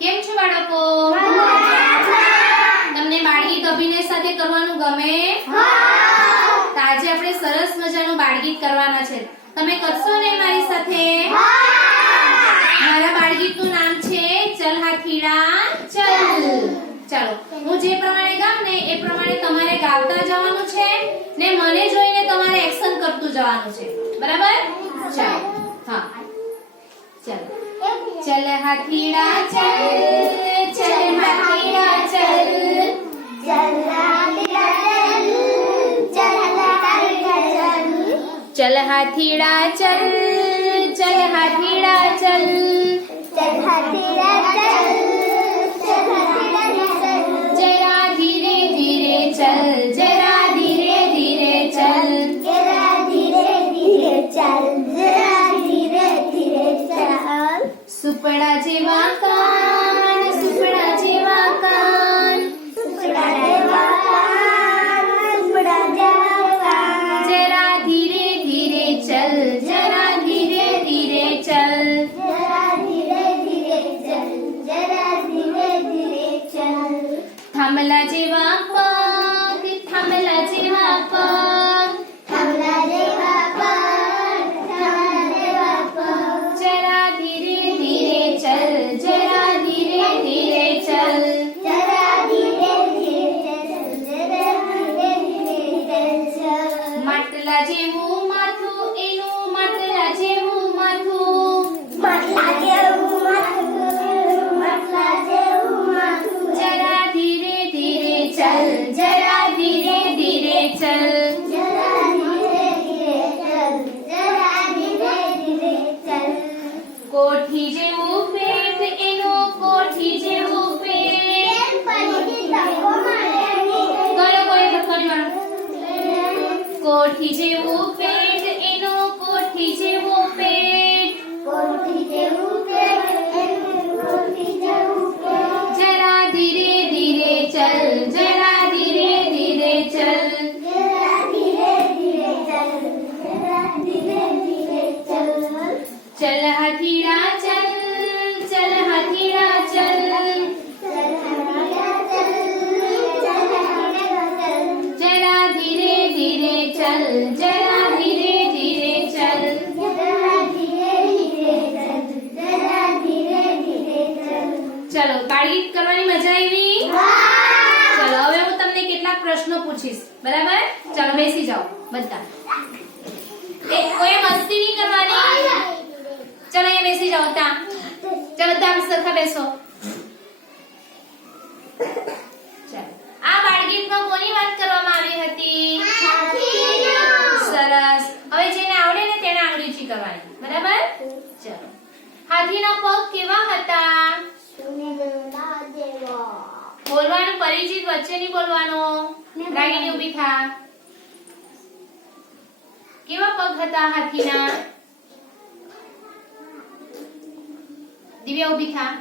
કેમ છો બાળકો? તમને બાળગીત અભિનય સાથે કરવાનું ગમે? તો આજે આપણે સરસ મજાનું બાળગીત કરવાના છે. તમે કરશો ને મારી સાથે? મારા બાળગીતનું નામ છે ચલ હાથીડા ચલ. ચાલો, હું જે પ્રમાણે ગામ ને એ પ્રમાણે તમારે ગાતા જવાનું છે ને મને જોઈને તમારે એક્શન કરતું જવાનું છે. બરાબર? ચાલો. હા, ચાલો. चल हाथीड़ा चल, चल हाथीड़ा चल, चल हाथीड़ा चल, चल हाथीड़ा चल, चल हाथीड़ा चल, चल हाथीड़ा चल, चल हाथीड़ा चल, चल हाथीड़ा चल, जरा धीरे धीरे चल, जरा धीरे धीरे चल, जरा धीरे धीरे चल, जरा धीरे धीरे चल. सुपड़ा जेवा कान, सुपड़ा जेवा कान, सुपड़ा जेवा कान, सुपड़ा जेवा कान. जरा धीरे धीरे चल, जरा धीरे धीरे चल, जरा धीरे धीरे चल, जरा धीरे धीरे चल. थांबला जेवा पग, थांबला जेवा पग, थांबला जेवा पग, थांबला जेवा पग. जरा धीरे धीरे चल, जरा धीरे धीरे चल, जरा धीरे धीरे चल, जरा धीरे धीरे चल. માટલા જેવું માથું એનું, માટલા જેવું માથું, માટલા જેવું માથું, માટલા જેવું માથું. જરા ધીરે ધીરે ચલ, જરા ધીરે ધીરે ચલ, જરા ધીરે ધીરે ચલ, જરા ધીરે ધીરે ચલ. કોઠી જેવું પેટ એનું, કોઠી જેવું પેટ. કયો કોઈ લખણ વાળો? કોઠી જેવું પેટ એનું, કોઠી જેવું પેટ, કોઠી જેવું પેટ એનું, કોઠી જેવું પેટ. જરા ધીરે ધીરે ચલ, જરા ધીરે ધીરે ચલ, જરા ધીરે ધીરે ચલ, જરા ધીરે ધીરે ચલ. चल हाथीड़ा चल, चल हाथीड़ा चल, चल हाथीड़ा चल, चल हाथीड़ा चल. जरा धीरे धीरे चल, जरा धीरे धीरे चल, जरा धीरे धीरे चल, जरा धीरे धीरे चल. चलो, બાળગીત કરવાની મજા આવી? ચલો, હવે હું તમને કેટલાક પ્રશ્નો પૂછીશ. બરાબર? ચાલો બેસી જાઓ બધા. કોઈ મસ્તી નહીં કરવાની. चलो ये बेसी जाओ ता. चलो ता सरखा बेसो. चलो, આ બાળગીતમાં કોની વાત કરવામાં આવી હતી? હાથીનો. સરસ. હવે જેને આવડે ને તેને આંગળીથી કરવાની. બરાબર? ચલો. હાથીના પગ કેવા હતા? સુનેલા જેવા. બોલવાનું પરિચિત વચ્ચે ની બોલવાનું. રાગીની ઊભી થા. કેવા પગ હતા હાથીના? દિવ્યા ઊભી થા.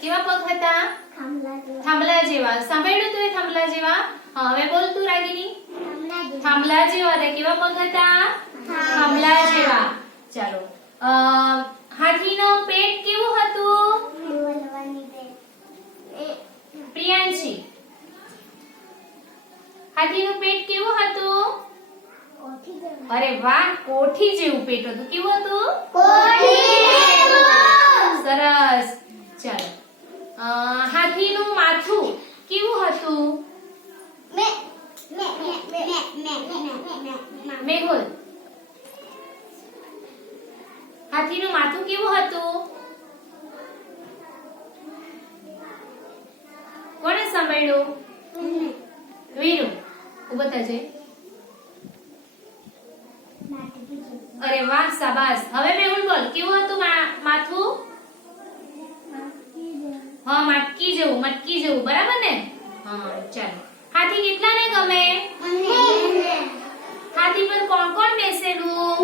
કેવા પગ હતા? થાંભલા જેવા. સાંભળ્યું તું એ થાંભલા જેવા? હા, હવે બોલ તું રાગીની. થાંભલા જેવા હતા. કેવા પગ હતા? થાંભલા જેવા. ચાલો. હાથીનું પેટ કેવું હતું? પ્રિયાંશી, હાથીનું પેટ કેવું હતું? અરે વાહ, કોઠી જેવું પેટ હતું. કેવું હતું? કોઠી જેવું. સરસ. ચાલો. હાથીનું માથું કેવું હતું? મેહુલ, હાથીનું માથું કેવું હતું? કોણે સાંભળ્યું? વીરુ, ઉભો થજે. અરે વાહ, શાબાશ. હવે મેહુલ બોલ, કેવું હતું માથું? હા, મટકી જેવું, મટકી જેવું. બરાબર ને? હા, ચાલો. હાથી કેટલાને ગમે? હાથી પર કોણ કોણ બેસેલું?